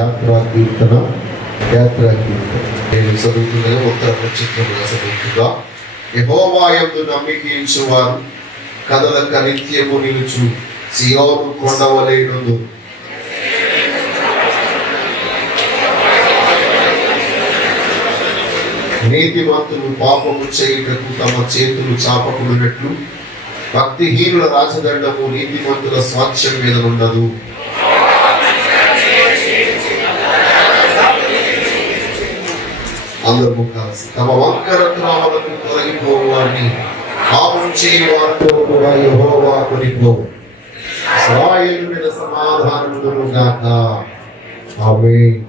యాత్రా కీర్తన నేను చదువుతున్నది ఉత్తర ప్రచిత్రముగా చదువుతుగా. యెహోవా యందు నమ్మికించువారు కదలక నిత్యము నిలుచు సియోను కొండవలెనుందురు. నీతిమంతులు పాపము చేయుటకు తమ చేతులు చాపకుడినట్లు భక్తిహీనుల రాజదండము నీతిమంతుల స్వాస్థ్యం మీద ఉండదు. అందరూ కలిసి తమ వంకర త్రోవలకు తొలగిపోవాలని పాపం చేయవారితో కూడా యెహోవా కొనిపోవు. ఇశ్రాయేలు మీద సమాధానమును గాక. ఆమేన్.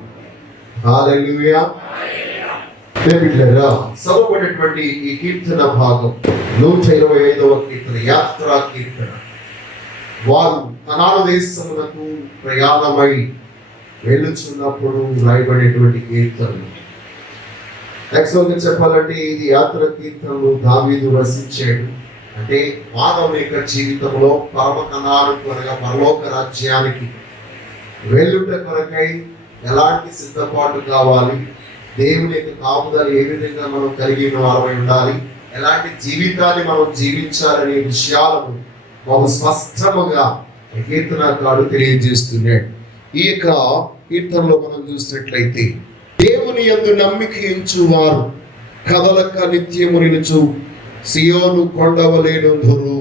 హల్లెలూయా. చదవబడినటువంటి ఈ కీర్తన భాగం 125వ కీర్తన, యాత్రా కీర్తన. వారు కనాను దేశమునకు ప్రయాణమై వెళ్ళుచున్నప్పుడు రాయబడేటువంటి కీర్తనలు. యాక్చువల్గా చెప్పాలంటే ఇది యాత్ర కీర్తనలు దావీదు రచించాడు. అంటే మానవుని యొక్క జీవితంలో పరమకనాను త్వరగా పరలోక రాజ్యానికి వెళ్ళుట కొరకై ఎలాంటి సిద్ధపాటు కావాలి, దేవుని యొక్క కాపుదల ఏ విధంగా మనం కలిగిన వారమై ఉండాలి, ఎలాంటి జీవితాన్ని మనం జీవించాలనే విషయాలను బహు స్పష్టముగా కీర్తనకారుడు తెలియజేస్తున్నాడు. ఈ యొక్క కీర్తనలో మనం చూసినట్లయితే దేవుని యందు నమ్మిక ఉంచువారు కదలక నిత్యము నిలుచు సియోను కొండవలెనుందురు.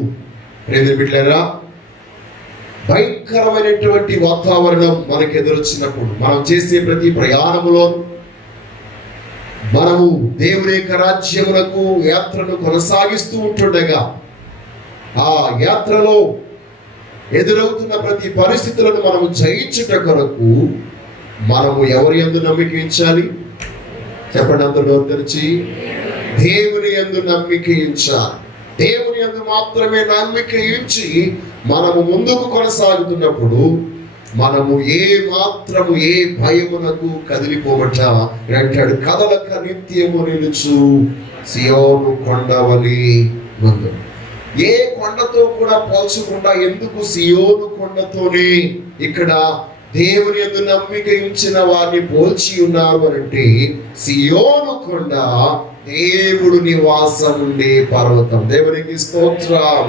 బిడ్డలారా, భయంకరమైనటువంటి వాతావరణం మనకు ఎదురొచ్చినప్పుడు, మనం చేసే ప్రతి ప్రయాణములో మనము దేవుని యొక్క రాజ్యమునకు యాత్రను కొనసాగిస్తూ ఉంటుండగా ఆ యాత్రలో ఎదురవుతున్న ప్రతి పరిస్థితులను మనము జయించుట కొరకు మనము ఎవరి యందు నమ్మిక ఉంచాలి? చెప్పండి అందరూ తెరిచి. దేవుని యందు నమ్మిక ఉంచాలి. దేవుని యందు మాత్రమే నమ్మిక ఉంచి మనము ముందుకు కొనసాగుతున్నప్పుడు మనము ఏ మాత్రము ఏ భయమునకు కదిలిపోవచ్చావా అంటాడు. కదలక నిత్యము నిలుచు సియోను కొండవలి ముందు. ఏ కొండతో కూడా పోల్చకుండా ఎందుకు సియోను కొండతోనే ఇక్కడ దేవుని యందు నమ్మిక ఉంచిన వారిని పోల్చి ఉన్నారు అంటే, సియోను కొండ దేవుడు నివాసం ఉండే పర్వతం. దేవునికి స్తోత్రం.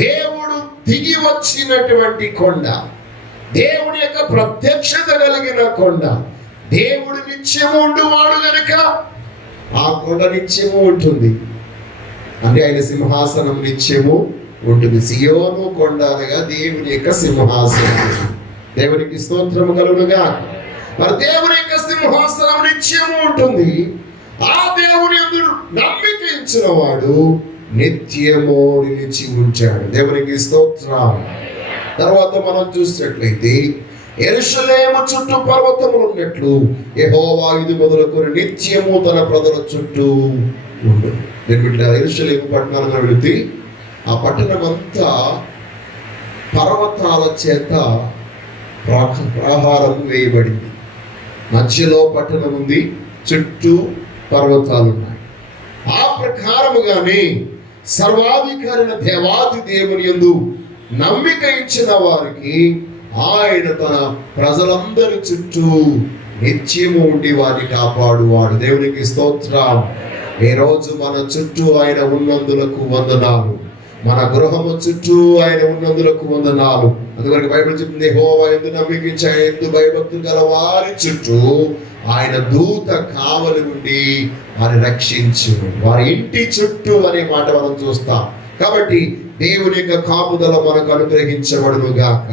దేవుడు దిగి వచ్చినటువంటి కొండ, దేవుని యొక్క ప్రత్యక్షత కలిగిన కొండ. దేవుడు నిత్యము ఉండువాడు గనుక ఆ కొండ నిత్యము ఉంటుంది. అంటే ఆయన సింహాసనం నిత్యము ఉంటుంది. సియోను కొండ అనగా దేవుని యొక్క సింహాసనం. దేవునికి స్తోత్రము కలుగునుగా. మరి దేవుని యొక్క సింహాసనం నిత్యము ఉంటుంది. ఆ దేవుని యందు నమ్మిక ఉంచిన వాడు నిత్యము నిలిచి ఉంచాడు. దేవునికి స్తోత్రం. తర్వాత మనం చూసినట్లయితే యెరూషలేము చుట్టూ పర్వతములు ఉన్నట్లు యెహోవా ఇది మొదలుకొని నిత్యము తన ప్రజల చుట్టూ ఉండు. యెరూషలేము పట్టణానికి వెళితే ఆ పట్టణం అంతా పర్వతాల చేత ప్రాహారం వేయబడింది. మధ్యలో పట్టణం ఉంది, చుట్టూ పర్వతాలు ఉన్నాయి. ఆ ప్రకారముగానే సర్వాధికారైన దేవాది దేవుని యందు నమ్మిక ఇచ్చిన వారికి ఆయన తన ప్రజలందరి చుట్టూ నిత్యము ఉండి వారిని కాపాడువాడు. దేవునికి స్తోత్రం. ఈ రోజు మన చుట్టూ ఆయన ఉన్నందులకు వందనాలు. మన గృహము చుట్టూ ఆయన ఉన్నందులకు వందనాలు. అందువరకు బైబిల్ చెప్తుంది, యెహోవా యందు నమ్మిక ఉంచి ఆయన యందు భయభక్తులు గల వారి చుట్టూ ఆయన దూత కావలి ఉండి వారిని రక్షించు. వారి ఇంటి చుట్టూ అనే మాట మనం చూస్తాం. కాబట్టి దేవుని యొక్క కాపుదల మనకు అనుగ్రహించబడును గాక.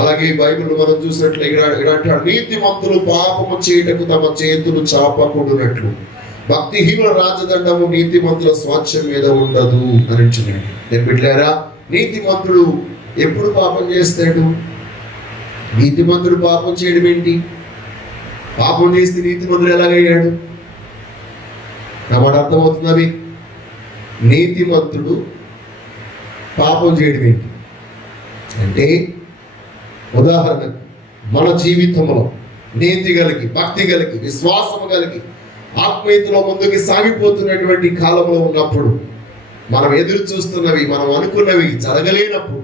అలాగే బైబిల్ మనం చూసినట్లయితే నీతిమంతులు పాపము చేయుటకు తమ చేతులు చాపకూడనట్లు భక్తిహీనుల రాజదండము నీతిమంతుల స్వాస్థ్యం మీద ఉండదు అని అంటున్నాడు. నేను బిడ్డలారా, నీతిమంతుడు ఎప్పుడు పాపం చేస్తాడు? నీతిమంతుడు పాపం చేయడం ఏంటి? పాపం చేస్తే నీతిమంతుడు ఎలాగయ్యాడు? నా మాట అర్థమవుతున్నది? నీతిమంతుడు పాపం చేయడం ఏంటి అంటే, ఉదాహరణకు మన జీవితంలో నీతి కలిగి, భక్తి కలిగి, విశ్వాసము కలిగి, ఆత్మీయతలో ముందుకు సాగిపోతున్నటువంటి కాలంలో ఉన్నప్పుడు, మనం ఎదురు చూస్తున్నవి, మనం అనుకున్నవి జరగలేనప్పుడు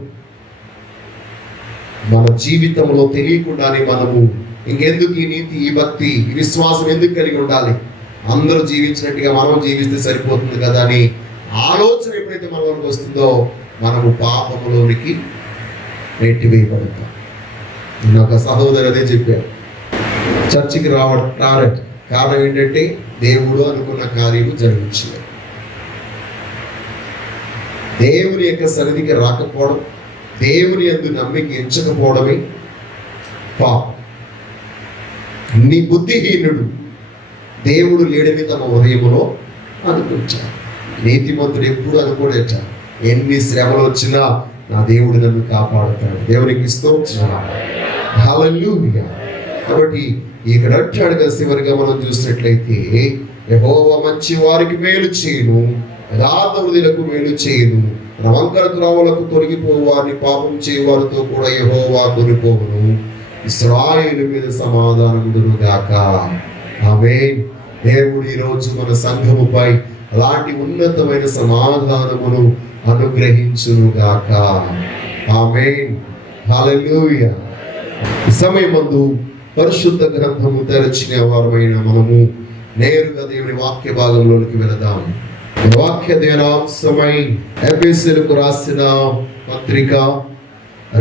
మన జీవితంలో తెలియకుండానే మనము ఇంకెందుకు ఈ నీతి, ఈ భక్తి, ఈ విశ్వాసం ఎందుకు కలిగి ఉండాలి, అందరూ జీవించినట్టుగా మనం జీవిస్తే సరిపోతుంది కదా అని ఆలోచన ఎప్పుడైతే మనలోకి వస్తుందో మనము పాపములోనికి నెట్టివేయబడతాం. నేను ఒక సహోదరు అదే చెప్పాను, చర్చికి రారట. కారణం ఏంటంటే దేవుడు అనుకున్న కార్యము జరిగించలేదు. దేవుని యొక్క సన్నిధికి రాకపోవడం, దేవుని యందు నమ్మిక ఎంచకపోవడమే పాపం. నీ బుద్ధిహీనుడు దేవుడు లేడని తమ హృదయములో అనుకుంటాడు. నీతిమంతుడు ఎప్పుడు అనుకోడట, ఎన్ని శ్రమలు వచ్చినా నా దేవుడు నన్ను కాపాడుతాడు. దేవునికి స్తోత్రం, హల్లెలూయా. కాబట్టి ఇక్కడ అంటాడు కదా, చివరిగా మనం చూసినట్లయితే యెహోవా మంచి వారికి మేలు చేయును, యథార్థ హృదయులకు మేలు చేయును, వంకర త్రోవలకు తొలగిపోవు వారిని పాపం చేయవారితో కూడా యెహోవా కొనిపోవును, ఇశ్రాయేలు మీద సమాధానముండును గాక. ఆమేన్. దేవుడు ఈరోజు మన సంఘముపై అలాంటి ఉన్నతమైన సమాధానమును అనుగ్రహించును గాక. ఆమేన్, హల్లెలూయా. ఈ సమయమందు పరిశుద్ధ గ్రంథము తెరచిన వారమైన మనము నేరుగా దేవుని వాక్య భాగంలోనికి వెళదాం. వాక్య ధ్యానాంశమై ఎఫెసీయులకు రాసిన పత్రిక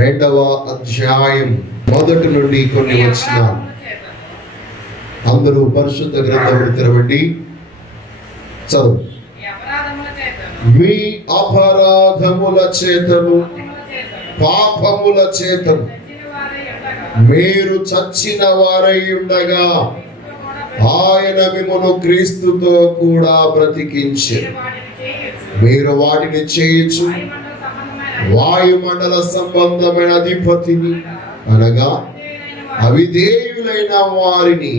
2వ అధ్యాయం 1 నుండి కొన్ని వచనాలు. అందరూ పరిశుద్ధ గ్రంథమును తెరవండి, చదువు. మీ అపరాధముల చేతను పాపముల చేతను మీరు చచ్చిన వారై ఉండగా ఆయన మిమ్మును క్రీస్తుతో కూడా బ్రతికించి మీరు వాటిని చేయొచ్చు వాయుమండల సంబంధమైన అధిపతిని అనగా అవిధేయులైన వారిని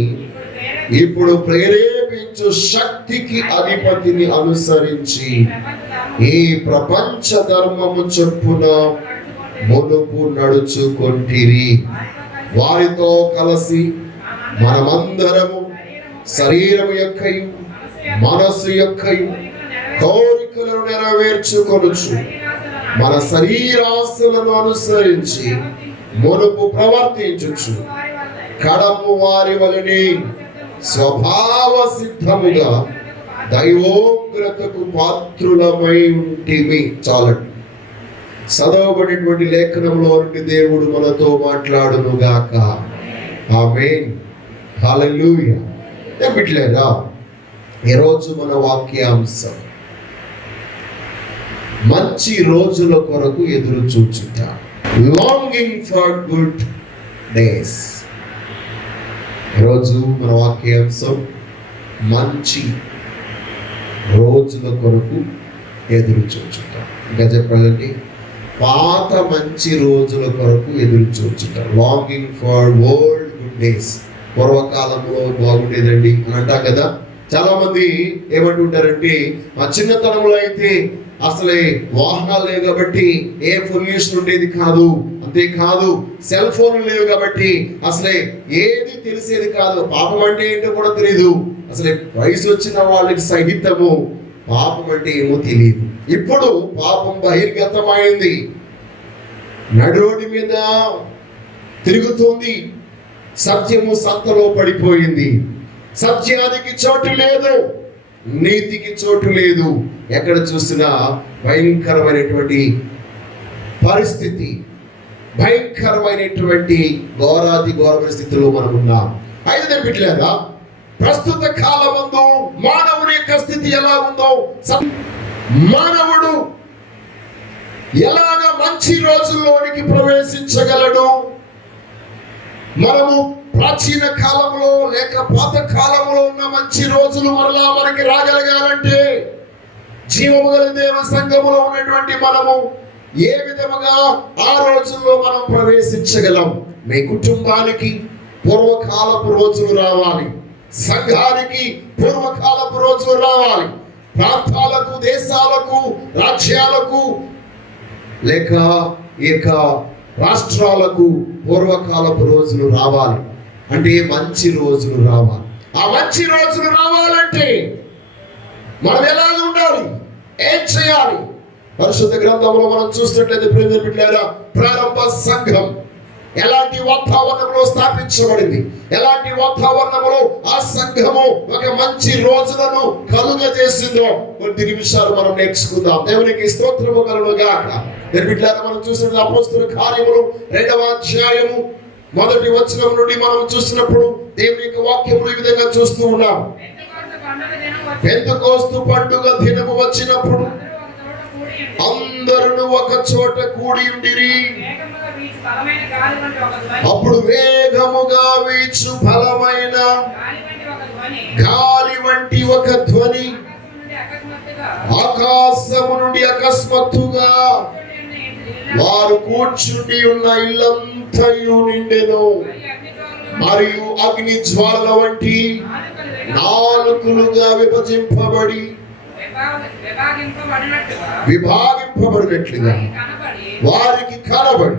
ఇప్పుడు ప్రేరేపించు శక్తికి అధిపతిని అనుసరించి ఈ ప్రపంచ ధర్మము చొప్పున మునుపు నడుచుకొంటిరి. వారితో కలిసి మనమందరము శరీరము యొక్కయు మనస్సు యొక్కయు కోరికలను నెరవేర్చుకొనుచు మన శరీరాశలను అనుసరించి మునుపు ప్రవర్తించుచు కడము వారి వలనే స్వభావ సిద్ధముగా దైవోగ్రతకు పాత్రులమై ఉంటిమి. చాలండి. చదవబడినటువంటి లేఖనంలో నుండి దేవుడు మనతో మాట్లాడును గాక. ఆమేన్, హల్లెలూయా. బిడ్డలారా, ఈరోజు మన వాక్యాంశం మంచి రోజుల కొరకు ఎదురు చూచుట, లాంగింగ్ ఫర్ గుడ్ డేస్. ఈరోజు మన వాక్యాంశం మంచి రోజుల కొరకు ఎదురు చూచుట. ఇంకా చెప్పాలండి, పాత మంచి రోజుల కొరకు ఎదురు చూచుట, longing for old good days. పూర్వకాలంలో బాగుండేదండి అని అంటాం కదా. చాలా మంది ఏమంటుంటారంటే, మా చిన్నతనంలో అయితే అసలే వాహనాలు లేవు కాబట్టి ఏ పొల్యూషన్ ఉండేది కాదు, అంతేకాదు సెల్ ఫోన్లు లేవు కాబట్టి అసలే ఏది తెలిసేది కాదు, పాపం అంటే ఏంటో కూడా తెలియదు. అసలే వయసు వచ్చిన వాళ్ళకి సహితము పాపం అంటే ఏమో తెలియదు. ఇప్పుడు పాపం బహిర్గతమైంది, నడురోడ్డు మీద తిరుగుతుంది, సత్యము సంతలో పడిపోయింది, సత్యానికి చోటు లేదు, నీతికి చోటు లేదు. ఎక్కడ చూసినా భయంకరమైనటువంటి పరిస్థితి, భయంకరమైనటువంటి ఘోరాతి ఘోర పరిస్థితిలో మనం ఉన్నాం. అయితే బిడ్డలారా, ప్రస్తుత కాలమందు మానవుని యొక్క స్థితి ఎలా ఉందో, మానవుడు ఎలాగ మంచి రోజుల్లోనికి ప్రవేశించగలడు? మనము ప్రాచీన కాలంలో లేక పాత కాలంలో ఉన్న మంచి రోజులు మరలా మనకి రాగలగాలంటే జీవము గల దేవుని సంఘములో ఉన్నటువంటి మనము ఏ విధముగా ఆ రోజుల్లో మనం ప్రవేశించగలం? మీ కుటుంబానికి పూర్వకాలపు రోజులు రావాలి, సంఘానికి పూర్వకాలపు రోజులు రావాలి, ప్రాంతాలకు, దేశాలకు, రాజ్యాలకు లేక ఇక రాష్ట్రాలకు పూర్వకాలపు రోజులు రావాలి. అంటే మంచి రోజులు రావాలి. ఆ మంచి రోజులు రావాలంటే మనం ఎలా ఉండాలి, ఏం చేయాలి? పరిశుద్ధ గ్రంథంలో మనం చూసినట్లయితే ప్రియమైన బిడ్డలారా, ప్రారంభ సంఘం ఎలాంటి వాతావరణంలో స్థాపించబడింది, ఎలాంటి వాతావరణంలో ఆ సంఘము ఒక మంచి రోజులను కలుగజేసిందో కొన్ని నిమిషాలు మనం నేర్చుకుందాం. దేవునికి స్తోత్రము కలుగుగాక. బిడ్డలారా, మనం చూసిన అపోస్తలుల కార్యములు 2వ అధ్యాయము 1వ వచనం నుండి మనం చూసినప్పుడు దేవుని యొక్క వాక్యములు ఈ విధంగా చూస్తూ ఉన్నాం. పెంతెకోస్తు పండుగ దినము వచ్చినప్పుడు అందరూ ఒక చోట కూడి ఉండిరి. అప్పుడు వేగముగా వీచు బలమైన గాలి వంటి ఒక ధ్వని ఆకాశము నుండి అకస్మాత్తుగా వారు కూర్చుండి ఉన్న ఇల్లంతయు నిండెను. మరియు అగ్ని జ్వాలల వంటి నాలుకలుగా విభాగింపబడినట్లుగా వారికి కనబడి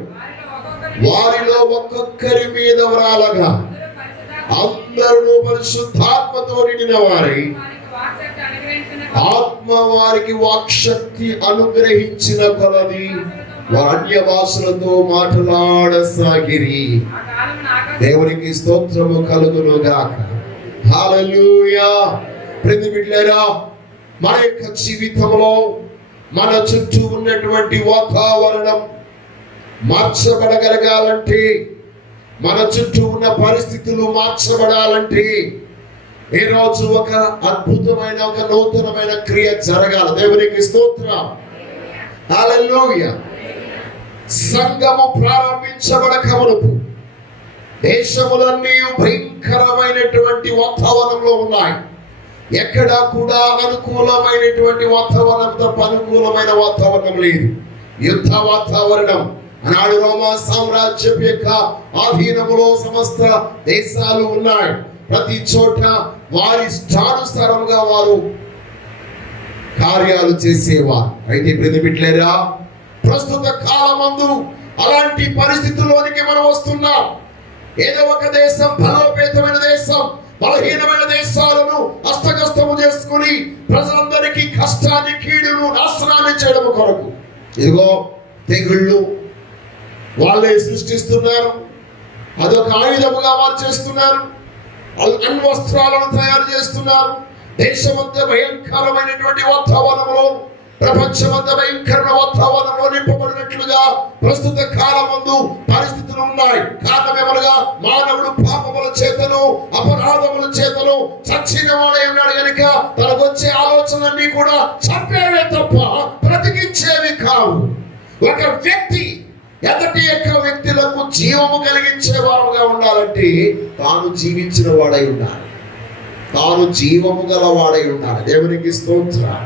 వారిలో ఒక్కొక్కరి మీద వ్రాలగా అందరూ పరిశుద్ధాత్మతో నిండిన వారై ఆత్మ వారికి వాక్శక్తి అనుగ్రహించిన కొలది వారు అన్య భాషలతో మాట్లాడసాగిరి. దేవునికి స్తోత్రము కలుగును గాక. హల్లెలూయా. ప్రియ బిడ్డలారా, మన యొక్క జీవితంలో మన చుట్టూ ఉన్నటువంటి వాతావరణం మార్చబడగలగాలంటే, మన చుట్టూ ఉన్న పరిస్థితులు మార్చబడాలంటే ఈ రోజు ఒక అద్భుతమైన ఒక నూతనమైన క్రియ జరగాలి. దేవునికి స్తోత్రం. హల్లెలూయా. సంఘము ప్రారంభించబడక మునుపు దేశములన్నీ భయంకరమైనటువంటి వాతావరణంలో ఉన్నాయి. ఎక్కడా కూడా అనుకూలమైనటువంటి వాతావరణం తప్ప అనుకూలమైన వాతావరణం లేదు. యుద్ధ వాతావరణం. ఆనాడు రోమా సామ్రాజ్యం యొక్క ఆధీనములో సమస్త దేశాలు ఉన్నాయి. ప్రతి చోట వారి ఇష్టానుసారంగా వారు కార్యాలు చేసేవారు. అయితే ప్రియమిత్రులారా, ప్రస్తుత కాలమందు అలాంటి పరిస్థితుల్లోనికి మనం వస్తున్నాం. ఏదో ఒక దేశం బలోపేతమైన దేశం బలహీనమైన దేశాలను హస్తగస్తము చేసుకుని ప్రజలందరికీ కష్టాన్ని, కీడును, నాశనాన్ని చేయడం కొరకు ఇదిగో తెగుళ్ళు వాళ్ళే సృష్టిస్తున్నారు. అదొక ఆయుధముగా వారు చేస్తున్నారు. అణ్వస్త్రాలను తయారు చేస్తున్నారు. దేశమంతా భయంకరమైనటువంటి వాతావరణంలో, ప్రపంచమంతా భయంకరమైన వాతావరణంలో నింపబడినట్లుగా ప్రస్తుత కాలమందు పరిస్థితులు ఉన్నాయి. కారణమేమనగా మానవుడు పాపముల చేతను, అపరాధముల చేతను చచ్చిన వాడే ఉన్నాడు కనుక తనకు వచ్చే ఆలోచనలన్నీ కూడా చంపేవే తప్ప బ్రతికించేవి కావు. ఒక వ్యక్తి ఎదటి యొక్క వ్యక్తులకు జీవము కలిగించే వారుగా ఉండాలంటే తాను జీవించిన వాడై ఉండాలి, తాను జీవము గల వాడై ఉండాలి. దేవునికి స్తోత్రం.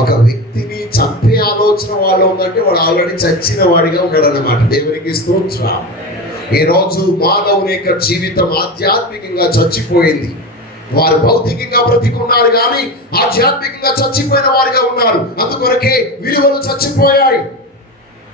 ఒక వ్యక్తిని చంపే ఆలోచన వాళ్ళు ఉందంటే వాడు ఆల్రెడీ చచ్చిన వాడిగా ఉన్నాడు అన్నమాట. దేవునికి స్తోత్రం. ఈ రోజు మానవుని యొక్క జీవితం ఆధ్యాత్మికంగా చచ్చిపోయింది. వారు భౌతికంగా బ్రతికున్నారు కానీ ఆధ్యాత్మికంగా చచ్చిపోయిన వారిగా ఉన్నారు. అందుకొరకే విలువలు చచ్చిపోయాయి,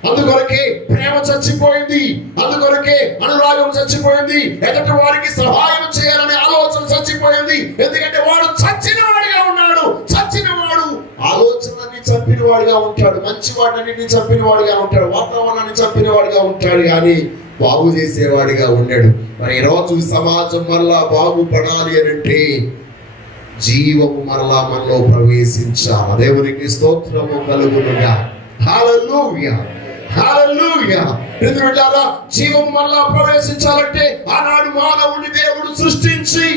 అందుకొరకే ప్రేమ చచ్చిపోయింది, అందుకొరకే అనురాగం చచ్చిపోయింది, ఎదుటి వారికి సహాయం చేయాలనే ఆలోచన చచ్చిపోయింది. ఎందుకంటే వాడు చచ్చిన వాడిగా ఉన్నాడు. చచ్చిన వాడు ఆలోచనని చంపిన వాడిగా ఉంటాడు, మంచి వాటిని చంపిన వాడిగా ఉంటాడు, వాతావరణాన్ని చంపిన వాడిగా ఉంటాడు, కానీ బాగు చేసేవాడిగా ఉన్నాడు. మరి ఈరోజు సమాజం మరలా బాగుపడాలి అని అంటే జీవము మరలా మనలో ప్రవేశించాలి. దేవునికి స్తోత్రము కలుగునుగా. హల్లెలూయా, హల్లెలూయా. ఎందుకంటారా, జీవము మరలా ప్రవేశించాలంటే ఆనాడు మానవుని దేవుడు సృష్టించి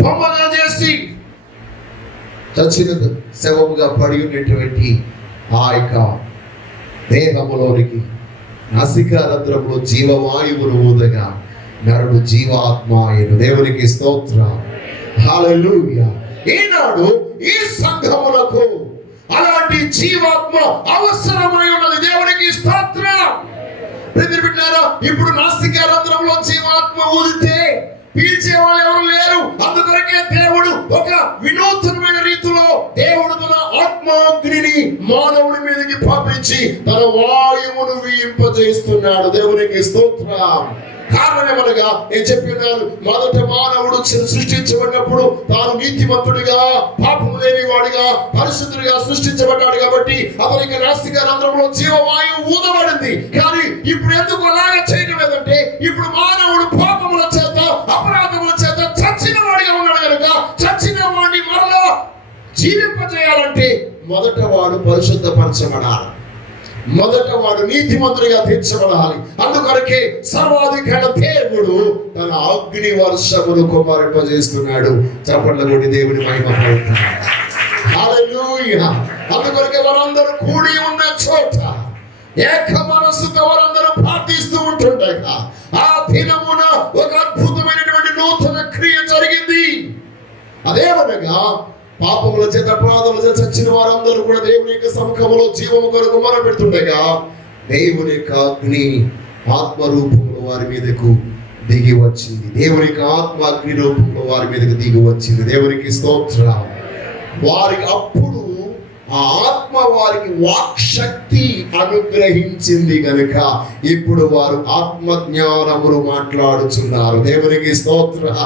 బొమ్మగా చేసి చచ్చిన శవముగా పడి ఉన్నటువంటి ఆ యొక్క దేహములోనికి నాసికారంధ్రములో జీవవాయువును ఊదగా నరుడు జీవాత్మాయను. దేవునికి స్తోత్రం. హల్లెలూయా. ఈనాడు ఈ సంఘములకు అలాంటి జీవాత్మ అవసరమై ఉన్నది. దేవునికి స్తోత్రం. ఇప్పుడు నాసికారంధ్రంలో జీవాత్మ ఊదితే పీల్చే వాళ్ళు ఎవరు లేరు. అందుకొరకే దేవుడు ఒక వినూత్నమైన రీతిలో దేవుడు తన ఆత్మాగ్నిని మానవుడి మీదకి పంపించి తన వాయువును వీయింపజేస్తున్నాడు. దేవునికి స్తోత్రం. కారణమనగా నేను చెప్పినాను, మొదట మానవుడు సృష్టించబడినప్పుడు తాను నీతిమంతుడిగా, పాపము లేని వాడిగా, పరిశుద్ధుడిగా సృష్టించబడ్డాడు కాబట్టి అతనికి నాస్తిక రంధ్రంలో జీవవాయువు ఊదబడింది. కానీ ఇప్పుడు ఎందుకు అలాగే చేయడం లేదంటే, ఇప్పుడు మానవుడు పాపముల చేత, అపరాధముల చేత చచ్చిన వాడిగా ఉన్నాడు కనుక చచ్చిన వాడిని మరలా జీవింపజేయాలంటే మొదట వాడు పరిశుద్ధపరచబడాలి, మొదట వాడు నీతిమంతుడిగా తీర్చబడాలి. అందుకొరకే సర్వాధికార దేవుడు తన అగ్ని వర్షమును కుమ్మరింపజేస్తున్నాడు. చప్పట్ల కొట్టి దేవుని మహిమ పడుతున్నాడు. హల్లెలూయా. అందుకొరకే వారందరూ కూడి ఉన్న చోట ఏక మనస్సుతో వారందరూ ప్రార్థిస్తూ ఉంటుండగా ఆ దినమున ఒక అద్భుతమైనటువంటి నూతన క్రియ జరిగింది. అదేమనగా పాపముల చేత, అపరాధముల చేత చచ్చిన వారందరూ కూడా దేవుని యొక్క సముఖములో జీవము కొరకు మొరపెడుతుండగా దేవుని యొక్క అగ్ని ఆత్మరూపంలో వారి మీదకు దిగి వచ్చింది. దేవుని యొక్క ఆత్మ అగ్ని రూపంలో వారి మీదకు దిగి వచ్చింది. దేవునికి స్తోత్రం. వారికి అప్పుడు ఆ ఆత్మ వారికి వాక్శక్తి అనుగ్రహించింది గనుక ఇప్పుడు వారు ఆత్మ జ్ఞానములు మాట్లాడుతున్నారు. దేవునికి స్తోత్రం.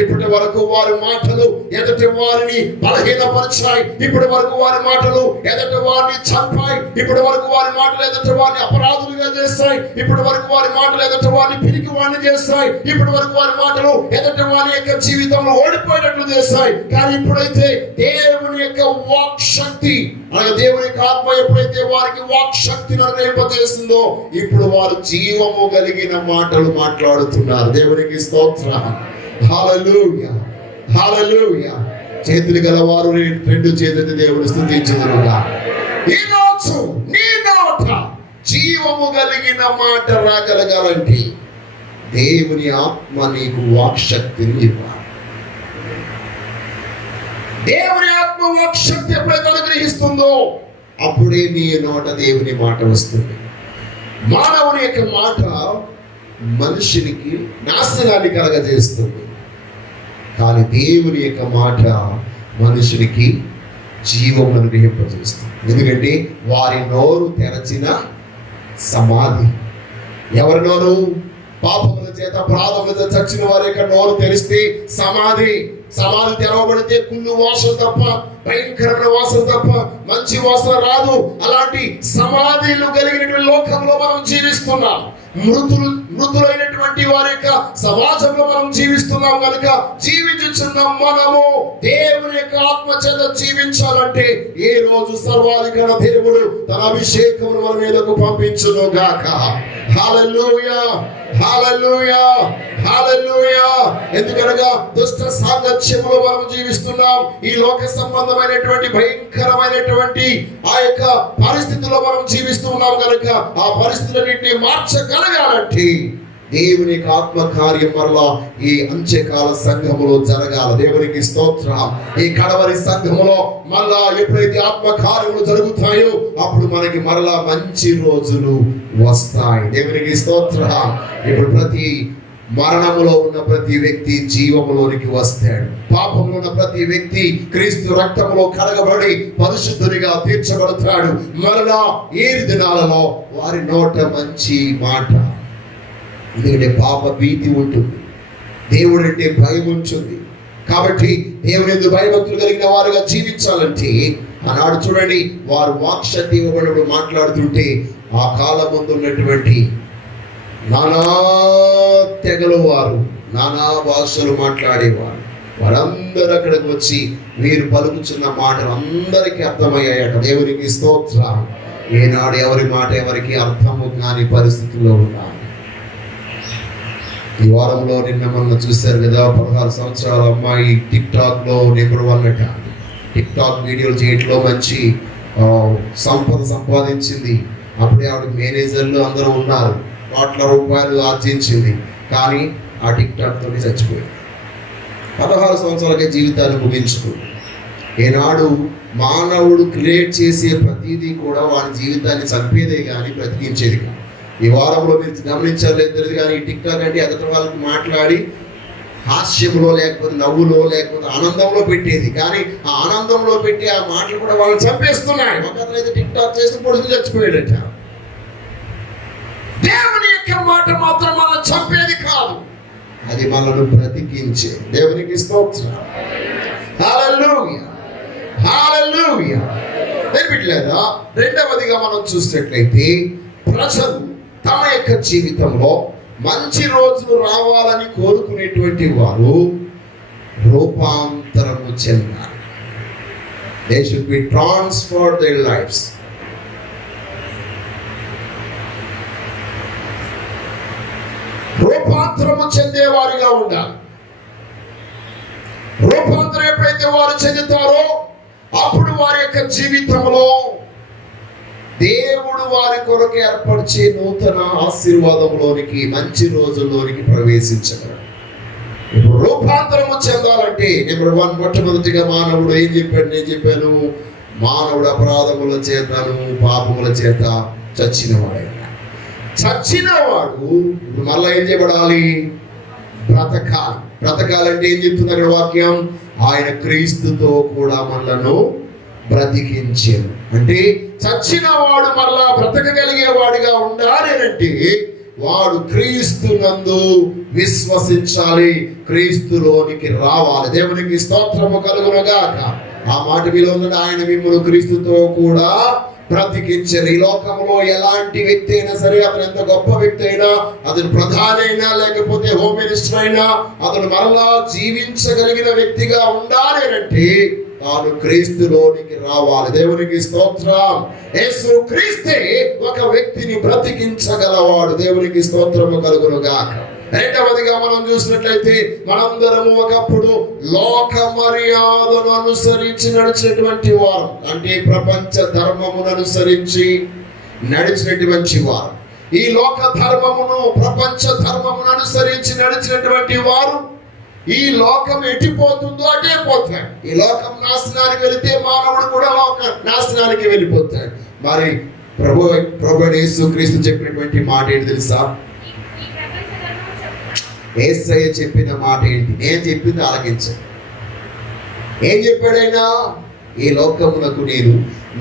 ఇప్పటి వరకు వారి మాటలు ఎదుటి వారిని బలహీనపరిచాయి. ఇప్పటి వరకు వారి మాటలు ఎదుటి వారిని చంపాయి. ఇప్పటి వరకు వారి మాటలు ఎదుటి వారిని అపరాధులుగా చేస్తాయి. ఇప్పటి వరకు వారి మాటలు ఎదుటి వారిని పిరికి వారిని చేస్తాయి. ఇప్పటి వరకు వారి మాటలు ఎదుటి వారి యొక్క జీవితంలో ఓడిపోయినట్లు చేస్తాయి. కానీ ఇప్పుడైతే దేవుని యొక్క వాక్ శక్తి, అనగా దేవుని యొక్క ఆత్మ ఎప్పుడైతే వారికి వాక్ శక్తిని అనుగ్రహింపజేస్తుందో ఇప్పుడు వారు జీవము కలిగిన మాటలు మాట్లాడుతున్నారు. దేవునికి స్తోత్రం. హల్లెలూయా, హల్లెలూయా. చేతులు గలవారు రెండు చేతులతో దేవుని స్తుతించుదురుగా. ఈ రోజు నీ నోట జీవము కలిగిన మాట రాగలగాలంటే దేవుని ఆత్మ నీకు వాక్ శక్తిని ఇవ్వాలి. దేవుని ఆత్మ వాక్ శక్తి ఎప్పుడైతే అనుగ్రహిస్తుందో అప్పుడే నీ నోట దేవుని మాట వస్తుంది. మానవుని యొక్క మాట మనుషునికి నాశనాన్ని కలగజేస్తుంది, కానీ దేవుని యొక్క మాట మనుషునికి జీవం అనుగ్రహింపజేస్తుంది. ఎందుకంటే వారి నోరు తెరచిన సమాధి. ఎవరి నోరు? పాపముల చేత, అపరాధముల చేత చచ్చిన వారి యొక్క నోరు తెరిస్తే సమాధి. సమాధి తెరవబడితే కుళ్ళు వాసన తప్ప, భయంకరమైన వాసన తప్ప మంచి వాసన రాదు. అలాంటి సమాధిలు కలిగినటువంటి లోకంలో మనం జీవిస్తున్నాం. మృతులైనటువంటి వారి యొక్క సమాజంలో మనం జీవిస్తున్నాం కనుక జీవించుచున్నాం. మనము దేవుని యొక్క ఆత్మ చేత జీవించాలంటే ఏ రోజు సర్వాధికార దేవుడు తన అభిషేకమును మన మీదకు పంపించును గాక. హల్లెలూయా, హల్లెలూయా, హల్లెలూయా. ఎందుకనగా దుష్ట సాంగత్యములో మనం జీవిస్తున్నాం. ఈ లోక సంబంధమైనటువంటి భయంకరమైనటువంటి ఆ యొక్క పరిస్థితుల్లో మనం జీవిస్తున్నాం కనుక ఆ పరిస్థితులన్నింటినీ మార్చగలగాలంటే దేవుని ఆత్మ కార్యం మరలా ఈ అంత్యకాల సంఘములో జరగాలి. దేవునికి స్తోత్రం. ఈ కడవరి సంఘములో మరలా ఎప్పుడైతే ఆత్మ కార్యములు జరుగుతాయో అప్పుడు మనకి మరలా మంచి రోజులు వస్తాయి. దేవునికి స్తోత్రం. ఇప్పుడు ప్రతి మరణములో ఉన్న ప్రతి వ్యక్తి జీవములోనికి వస్తాడు. పాపంలో ఉన్న ప్రతి వ్యక్తి క్రీస్తు రక్తములో కడగబడి పరిశుద్ధునిగా తీర్చబడతాడు. మరలా ఈ దినాలలో వారి నోట మంచి మాట, ఎందుకంటే పాప భీతి ఉంటుంది, దేవుడు అంటే భయం ఉంటుంది. కాబట్టి దేవుని యందు భయభక్తులు కలిగిన వారుగా జీవించాలంటే ఆనాడు చూడండి, వారు వాక్శక్తి ఇవ్వబడి మాట్లాడుతుంటే ఆ కాలం ముందు ఉన్నటువంటి నానా తెగల వారు, నానా భాషలు మాట్లాడేవారు, వారందరూ అక్కడికి వచ్చి వీరు పలుకుచున్న మాటలు అందరికీ అర్థమయ్యాయట. దేవునికి స్తోత్రం. ఏనాడు ఎవరి మాట ఎవరికి అర్థము కాని పరిస్థితుల్లో ఉన్నారు. ఈ వారంలో నిన్న మొన్న చూశారు కదా, 16 సంవత్సరాల అమ్మాయి టిక్ టాక్ లో నెంబర్ 1 అట. టిక్ టాక్ వీడియోలు చేయట్లో మంచి సంపద సంపాదించింది. అప్పుడే ఆవిడ మేనేజర్లు అందరూ ఉన్నారు, కోట్ల రూపాయలు ఆర్జించింది. కానీ ఆ టిక్ టాక్ తోటి చచ్చిపోయింది. 16 సంవత్సరాలకే జీవితాన్ని ముగించుకుంది. ఏనాడు మానవుడు క్రియేట్ చేసే ప్రతిదీ కూడా వాడి జీవితాన్ని చంపేదే కానీ బ్రతికించేది కాదు. ఈ వారంలో మీరు గమనించారు తెలియదు కానీ ఈ టిక్ టాక్ అంటే ఎదుటి వాళ్ళకి మాట్లాడి హాస్యంలో లేకపోతే నవ్వులో లేకపోతే ఆనందంలో పెట్టేది. కానీ ఆ ఆనందంలో పెట్టి ఆ మాటలు కూడా వాళ్ళని చంపేస్తున్నాయి. ఒక అతను అయితే టిక్ టాక్ చేసి పొడుగు చచ్చిపోయాడట. దేవుని యొక్క మాట మాత్రం మనం చంపేది కాదు. అది మనల్ని బ్రతికించే. దేవునికి స్తోత్రం. హల్లెలూయా, హల్లెలూయా. బిడ్డలారా, రెండవదిగా మనం చూసినట్లయితే ప్రజలు తమ యొక్క జీవితంలో మంచి రోజులు రావాలని కోరుకునేటువంటి వారు రూపాంతరము చెందాలి. They should be transformed their lives. రూపాంతరము చెందేవారిగా ఉండాలి. రూపాంతరం ఎప్పుడైతే వారు చెందుతారో అప్పుడు వారి యొక్క జీవితంలో దేవుడు వారి కొరకు ఏర్పరిచే నూతన ఆశీర్వాదంలోనికి, మంచి రోజుల్లోనికి ప్రవేశించగలరు. ఇప్పుడు రూపాంతరము చెందాలంటే నెంబర్ 1, మొట్టమొదటిగా మానవుడు ఏం చెప్పాడు? నేను చెప్పాను, మానవుడు అపరాధముల చేతను పాపముల చేత చచ్చినవాడైనా. చచ్చినవాడు మళ్ళా ఏం చేయబడాలి? బ్రతకాలి. బ్రతకాలంటే ఏం చెప్తుంది అక్కడ వాక్యం? ఆయన క్రీస్తుతో కూడా మనలను బ్రతికించాను. అంటే చచ్చిన వాడు మరలా బ్రతకగలిగే వాడిగా ఉండాలి అంటే వాడు క్రీస్తునందు విశ్వసించాలి, క్రీస్తులోనికి రావాలి. దేవునికి స్తోత్రము కలుగునుగాక. ఆ మాట మీలో ఉన్న ఆయన మిమ్మల్ని క్రీస్తుతో కూడా బ్రతికించారు. ఈ లోకంలో ఎలాంటి వ్యక్తి అయినా సరే, అతను ఎంత గొప్ప వ్యక్తి అయినా, అతను ప్రధాని అయినా లేకపోతే హోమ్ మినిస్టర్ అయినా, అతను మరలా జీవించగలిగిన వ్యక్తిగా ఉండాలి అంటే తాను క్రీస్తులోనికి రావాలి. దేవునికి స్తోత్రం. యేసు క్రీస్తే ఒక వ్యక్తిని బ్రతికించగలవాడు. దేవునికి స్తోత్రము కలుగునుగాక. రెండవదిగా మనం చూసినట్లయితే మనందరము ఒకప్పుడు లోక మర్యాదను అనుసరించి నడిచినటువంటి వారు, అంటే ప్రపంచ ధర్మమును అనుసరించి నడిచినటువంటి వారు. ఈ లోక ధర్మమును, ప్రపంచ ధర్మమును అనుసరించి నడిచినటువంటి వారు ఈ లోకం ఎట్టిపోతుందో అటే పోతాడు. ఈ లోకం నాశనానికి వెళితే మానవుడు కూడా లోక నాశనానికి వెళ్ళిపోతాడు. మరి ప్రభు యేసు క్రీస్తు చెప్పినటువంటి మాట ఏంటి తెలుసా? యేసయ్య చెప్పిన మాట ఏంటి? నేను చెప్పింది ఆలకించండి. ఏం చెప్పాడైనా? ఈ లోకమునకు నేను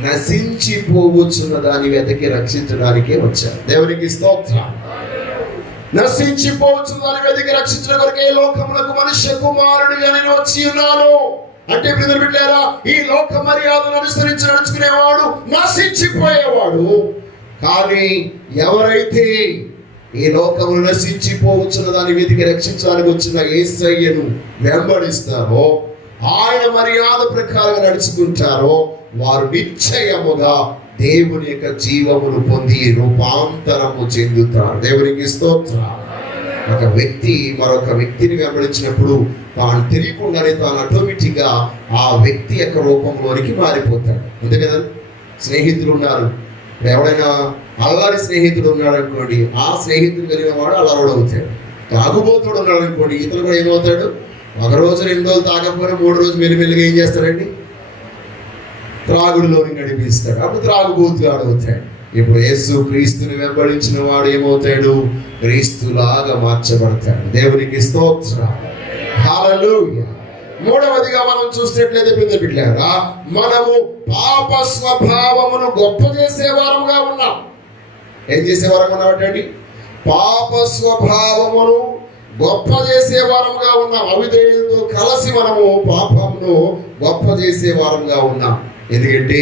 నశించిపోవచ్చున్న దాన్ని వెతకి రక్షించడానికే వచ్చాను. దేవునికి స్తోత్రం. నశించిపోవచ్చు దాన్ని వెతికి రక్షించడం కొరకే ఈ లోకమునకు మనుష్య కుమారుడిగా నేను వచ్చి ఉన్నాను. అంటే బ్రదర్ బిడ్డలారా, ఈ లోక మర్యాదను అనుసరించి నడుచుకునేవాడు నశించిపోయేవాడు. కానీ ఎవరైతే ఈ లోకమును నశించిపోవచ్చున్న దాన్ని వెతికి రక్షించడానికి వచ్చిన యేసయ్యను వెంబడిస్తారో, ఆయన మర్యాద ప్రకారంగా నడుచుకుంటారో వారు నిశ్చయముగా దేవుని యొక్క జీవమును పొంది రూపాంతరము చెందుతారు. దేవునికి స్తోత్రం. ఒక వ్యక్తి మరొక వ్యక్తిని వెంబడించినప్పుడు తాను తెలియకుండానే తాను ఆటోమేటిక్గా ఆ వ్యక్తి యొక్క రూపంలోనికి మారిపోతాడు. అంతే కదా? స్నేహితులు ఉన్నారు, ఎవడైనా అల్లరి స్నేహితుడు ఉన్నాడు అనుకోండి, ఆ స్నేహితుడు కలిగిన వాడు అల్లరుడు అవుతాడు. తాగుబోతుడు ఉన్నాడు అనుకోండి, ఇతను కూడా ఏమవుతాడు? ఒక రోజు 2 రోజులు తాగకపోయినా 3 రోజులు మెల్లిమెల్లిగా ఏం చేస్తాడండి? త్రాగుడులోని నడిపిస్తాడు. అప్పుడు త్రాగుబోతుగా అవుతాడు. ఇప్పుడు యేసు క్రీస్తుని వెంబడించిన వాడు ఏమవుతాడు? క్రీస్తులాగా మార్చబడతాడు. దేవునికి స్తోత్రం. హల్లెలూయా. మూడవదిగా మనం చూసినట్లయితే బిడ్డలారా, మనము పాప స్వభావమును గొప్ప చేసేవారముగా ఉన్నాం. ఏం చేసేవారం ఉన్నామంటే పాప స్వభావమును గొప్ప చేసేవారముగా ఉన్నాం. అవిధేయులతో కలిసి మనము పాపమును గొప్ప చేసేవారముగా ఉన్నాం. ఎందుకంటే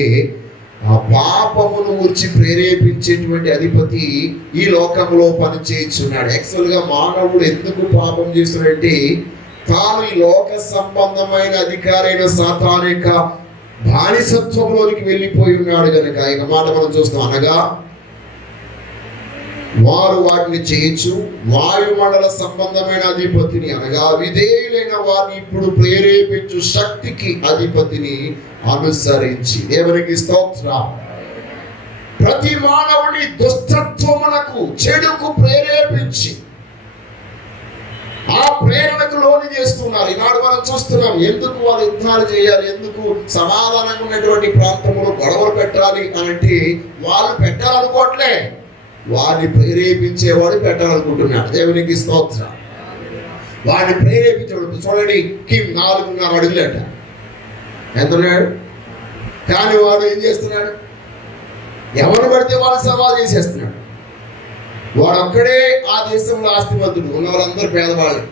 ఆ పాపమును గురించి ప్రేరేపించేటువంటి అధిపతి ఈ లోకంలో పనిచేస్తున్నాడు. యాక్చువల్గా మానవుడు ఎందుకు పాపం చేస్తున్నాడంటే తాను ఈ లోక సంబంధమైన అధికారైన సాతాను యొక్క బానిసత్వంలోనికి వెళ్ళిపోయి ఉన్నాడు కనుక. ఇక మాట మనం చూస్తాం, అనగా వారు వాటిని చేయొచ్చు. వాయుమండల సంబంధమైన అధిపతిని, అనగా విధేయులైన వారిని ఇప్పుడు ప్రేరేపించు శక్తికి అధిపతిని అనుసరించి. దేవునికి స్తోత్రం. ప్రతి మానవుని దుష్టత్వమునకు, చెడుకు ప్రేరేపించి ఆ ప్రేరణకు లోని చేస్తున్నారు. ఈనాడు మనం చూస్తున్నాం, ఎందుకు వాళ్ళు యుద్ధాలు చేయాలి, ఎందుకు సమాధానంగా ఉన్నటువంటి ప్రాంతంలో గొడవలు పెట్టాలి అంటే వాళ్ళు పెట్టాలనుకోవట్లే, వారిని ప్రేరేపించేవాడు పెట్టాలనుకుంటున్నాడు. దేవునికి స్తోత్రం. వాడిని ప్రేరేపించేవాడు చూడండి, కిమ్ 4.5 అడుగులేట ఎంతున్నాడు, కానీ వాడు ఏం చేస్తున్నాడు? ఎవరు పడితే వాళ్ళు సవాల్ చేసేస్తున్నాడు. వాడు ఒక్కడే ఆ దేశంలో ఆస్తిమంతుడు, ఉన్న వాళ్ళందరూ పేదవాళ్ళు.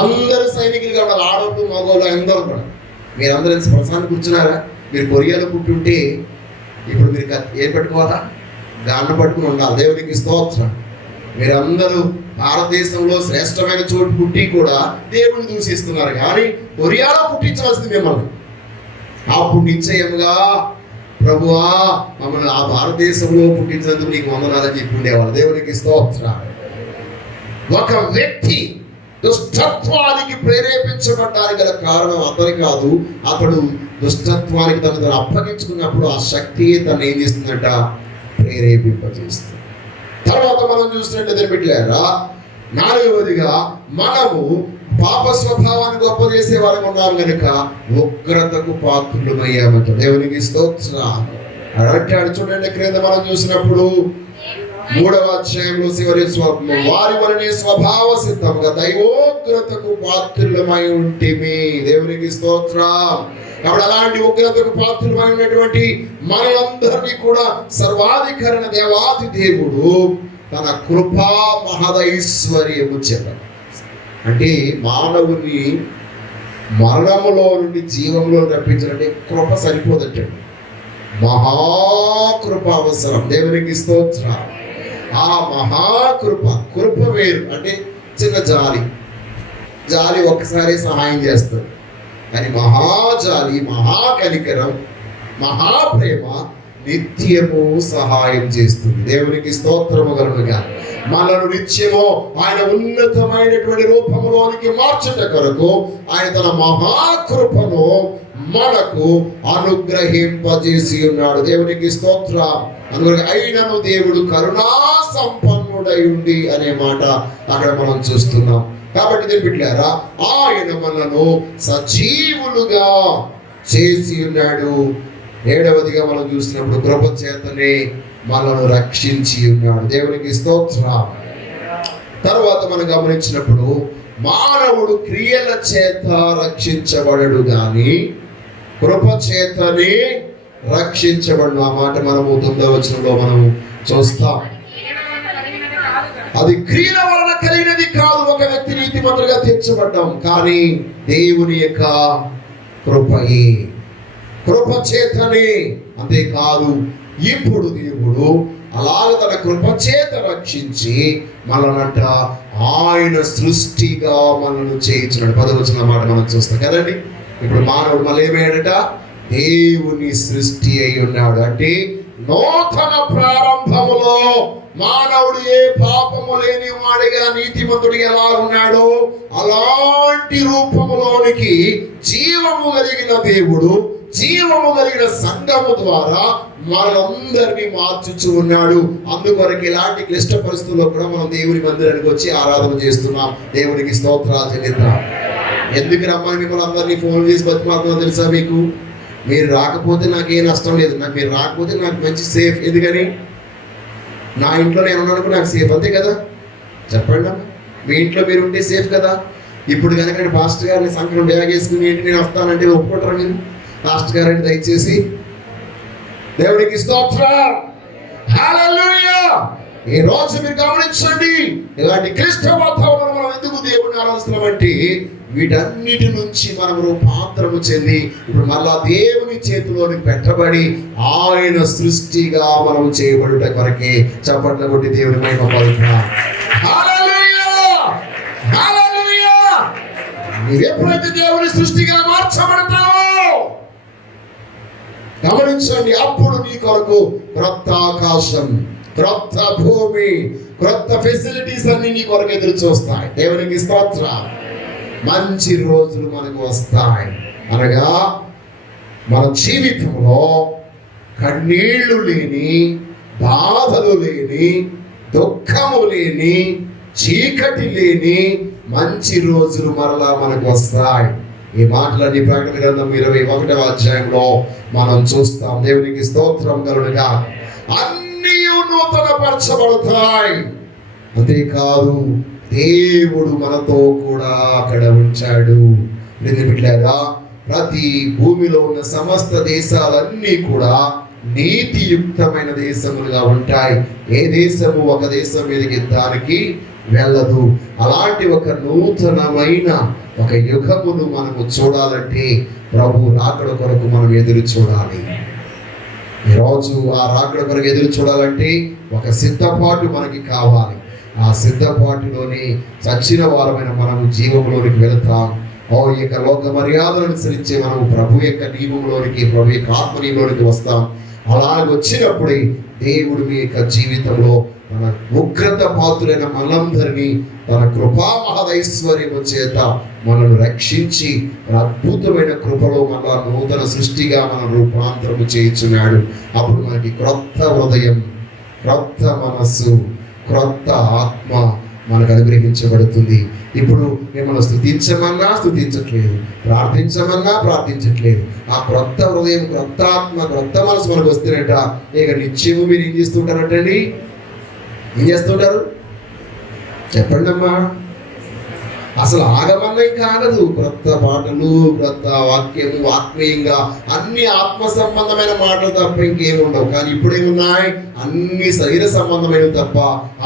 అందరూ సైనికులుగా ఉండాలి, ఆడవాళ్ళు మగవాళ్ళు అందరూ కూడా. మీరందరూ స్పర్శాన్ని కూర్చున్నారా? మీరు కొరియాలో పుట్టుంటే ఇప్పుడు మీరు ఏం పెట్టుకోవాలా? గాన్న పట్టుకుని ఉండాలి. దేవునికి స్తోత్రం. మీరందరూ భారతదేశంలో శ్రేష్టమైన చోటు పుట్టి కూడా దేవుని దూషిస్తున్నారు, కానీ కొరియాలో పుట్టించవలసింది మిమ్మల్ని. అప్పుడు నిశ్చయముగా ప్రభువా మమ్మల్ని ఆ భారతదేశంలో పుట్టించినందుకు నీకు వందనాలని చెప్పి ఉండేవాళ్ళు. దేవునికి స్తోత్రం. ఒక వ్యక్తి దుష్టత్వానికి ప్రేరేపించబడ్డానికి గల కారణం అతని కాదు, అతడు దుష్టత్వానికి తను అప్పగించుకున్నప్పుడు ఆ శక్తి తను ఏం చేస్తుందంట? ప్రేరేపింపజేస్తుంది. తర్వాత మనం చూసినట్లయితే బిడ్డలారా, 4వదిగా మనము పాప స్వభావాన్ని గొప్ప చేసే వాళ్ళని ఉన్నాం కనుక ఉగ్రతకు పాత్రులమయ్యామంట. దేవునికి స్తోత్రం. అంటాడు చూడండి, క్రింద మనం చూసినప్పుడు 3వ అధ్యాయంలో చివరి వారి వలనే స్వభావ సిద్ధంగా దైవోగ్రతకు పాత్రులమై ఉంటిమి. దేవునికి స్తోత్రం. కాబట్టి అలాంటి ఉగ్రతకు పాత్రులమై ఉన్నటువంటి మనలందరినీ కూడా సర్వాధికరణ దేవాది దేవుడు తన కృపా మహదైశ్వర్యము చేత, అంటే మానవుని మరణములో నుండి జీవంలో రప్పించాలంటే కృప సరిపోదంటే మహాకృప అవసరం. దేవునికి స్తోత్రం. ఆ మహాకృప, కృప వేరు అంటే చిన్న జాలి ఒక్కసారి సహాయం చేస్తుంది, కానీ మహాజాలి, మహాకనికరం, మహాప్రేమ నిత్యము సహాయం చేస్తుంది. దేవునికి స్తోత్రము కలుగుగా. మనను నిత్యము ఆయన ఉన్నతమైనటువంటి రూపంలోనికి మార్చుట కొరకు ఆయన తన మహాకృపను మనకు అనుగ్రహింపజేసి ఉన్నాడు. దేవునికి స్తోత్రం. అందువల్ల అయినను దేవుడు కరుణా సంపన్నుడై ఉండి అనే మాట అక్కడ మనం చూస్తున్నాం. కాబట్టి దేవుని బిడ్డలారా, ఆయన మనను సజీవులుగా చేసి ఉన్నాడు. 7వదిగా మనం చూసినప్పుడు కృప చేతనే మనను రక్షించి ఉన్నాడు. దేవునికి స్తోత్రం. తర్వాత మనం గమనించినప్పుడు మానవుడు క్రియల చేత రక్షించబడడు గాని కృప చేతనే రక్షించబడు. ఆ మాట మనము 9వ వచనంలో మనం చూస్తాం. అది క్రియల వలన కలిగినది కాదు, ఒక వ్యక్తి నీతిమంతుడిగా తీర్చబడ్డాం, కానీ దేవుని యొక్క కృపయే, కృప చేతనే. అంతేకాదు, ఇప్పుడు దేవుడు అలాగ తన కృప చేత రక్షించి మననంట ఆయన సృష్టిగా మనను చేయించినాడు. 10వ వచనం మాట మనం చూస్తాం కదండి. ఇప్పుడు మానవుడు మళ్ళీ ఏమయ్యాడట? దేవుని సృష్టి అయి ఉన్నాడు. అంటే నూతన ప్రారంభములో మానవుడు ఏ పాపము లేని వాడిగా నీతిమంతుడిగా ఎలా ఉన్నాడో అలాంటి రూపములోనికి జీవము కలిగిన దేవుడు, జీవము కలిగిన సంఘము ద్వారా మనందరినీ మార్చుచు ఉన్నాడు. అందుకొరకు ఇలాంటి క్లిష్ట పరిస్థితుల్లో కూడా మనం దేవుని మందిరానికి వచ్చి ఆరాధన చేస్తున్నాం. దేవునికి స్తోత్రాలు చెల్లిద్దాం. ఎందుకు రమ్మని మిమ్మల్ని అందరినీ ఫోన్ చేసి బతిమాలుతుందో తెలుసా మీకు? మీరు రాకపోతే నాకే నష్టం లేదు, మీరు రాకపోతే నాకు మంచి సేఫ్. ఎందుకని? నా ఇంట్లో నేను ఉన్నాను, నాకు సేఫ్, అంతే కదా? చెప్పండి అమ్మా, మీ ఇంట్లో మీరు ఉంటే సేఫ్ కదా? ఇప్పుడు కనుక పాస్టర్ గారిని సంఖ్యను బ్యాగ్ వేసుకుని ఏంటి నేను వస్తానంటే ఒప్పుకుంటారా మీరు? పాస్టర్ గారిని దయచేసి దేవునికి స్తోత్రం. హల్లెలూయా. ఈ రోజు మీరు గమనించండి, ఇలాంటి క్లిష్ట వాతావరణం మనం ఎందుకు దేవుడిని ఆరాధిస్తున్నామంటే వీటన్నిటి నుంచి మనం రూపాంతరము చెంది ఇప్పుడు మళ్ళా దేవుని చేతిలోని పెట్టబడి ఆయన సృష్టిగా మనం చేయబడుట కొరకే. చప్పట్ల కొట్టి దేవుని మహిమ పలుకుదాం. హల్లెలూయా. హల్లెలూయా. నీవు ఎప్పుడైతే దేవుని సృష్టిగా మార్చబడతావో గమనించండి, అప్పుడు నీ కొరకు క్రొత్త ఆకాశం, క్రొత్త భూమి, క్రొత్త ఫెసిలిటీస్ అన్ని నీ కొరకు ఎదురు చూస్తాయి. దేవునికి స్తోత్రం. మంచి రోజులు మనకు వస్తాయి. అనగా మన జీవితంలో కన్నీళ్లు లేని, బాధలు లేని, దుఃఖము లేని, చీకటి లేని మంచి రోజులు మరలా మనకు వస్తాయి. ఈ మాటలన్నీ ప్రకటన గ్రంథం 21వ అధ్యాయంలో మనం చూస్తాం. దేవునికి స్తోత్రం కలుగుగా. అన్నీ నూతన పరచబడతాయి. అంతేకాదు, దేవుడు మనతో కూడా అక్కడ ఉంచాడు. బిడ్డలారా, ప్రతి భూమిలో ఉన్న సమస్త దేశాలన్నీ కూడా నీతియుక్తమైన దేశములుగా ఉంటాయి. ఏ దేశము ఒక దేశం మీదకి యుద్ధానికి వెళ్ళదు. అలాంటి ఒక నూతనమైన ఒక యుగమును మనము చూడాలంటే ప్రభు రాకడ కొరకు మనం ఎదురు చూడాలి. ఈరోజు ఆ రాకడ కొరకు ఎదురు చూడాలంటే ఒక సిద్ధపాటు మనకి కావాలి. ఆ సిద్ధపాటులోని చచ్చిన వారమైన మనము జీవంలోనికి వెళతాం. ఈ యొక్క లోక మర్యాదను అనుసరించే మనము ప్రభు యొక్క నియమంలోనికి, ప్రభు యొక్క ఆత్మ నియమంలోనికి వస్తాం. అలాగొచ్చినప్పుడే దేవుడు మీ యొక్క జీవితంలో తన ఉగ్రత పాత్రులైన మనందరినీ తన కృపా మహదైశ్వర్యము చేత మనల్ని రక్షించి అద్భుతమైన కృపలో మన నూతన సృష్టిగా మన రూపాంతరము చేయించున్నాడు. అప్పుడు మనకి క్రొత్త హృదయం, క్రొత్త మనస్సు, క్రొత్త ఆత్మ మనకు అనుగ్రహించబడుతుంది. ఇప్పుడు మిమ్మల్ని స్తుతించమన్నా స్తుతించట్లేదు, ప్రార్థించమన్నా ప్రార్థించట్లేదు. ఆ క్రొత్త హృదయం, క్రొత్త ఆత్మ, క్రొత్త మనసు మనకు వస్తేనట ఇక నిత్యము మీరు ఏం చేస్తుంటారంటండి? ఏం చేస్తుంటారు చెప్పండి అమ్మా. అసలు ఆగమన్నా ఇంకా ఆగదు. క్రొత్త పాటలు, క్రొత్త వాక్యము, ఆత్మీయంగా అన్ని ఆత్మ సంబంధమైన మాటలు తప్ప ఇంకేమి ఉండవు. కానీ ఇప్పుడు ఏమున్నాయి? అన్ని శరీర సంబంధమైనవి తప్ప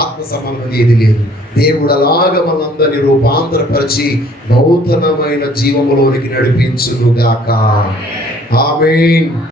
ఆత్మ సంబంధం ఏది లేదు. దేవుడు అలాగ మనందరినీ రూపాంతరపరిచి నూతనమైన జీవములోనికి నడిపించునుగాక. ఆమేన్.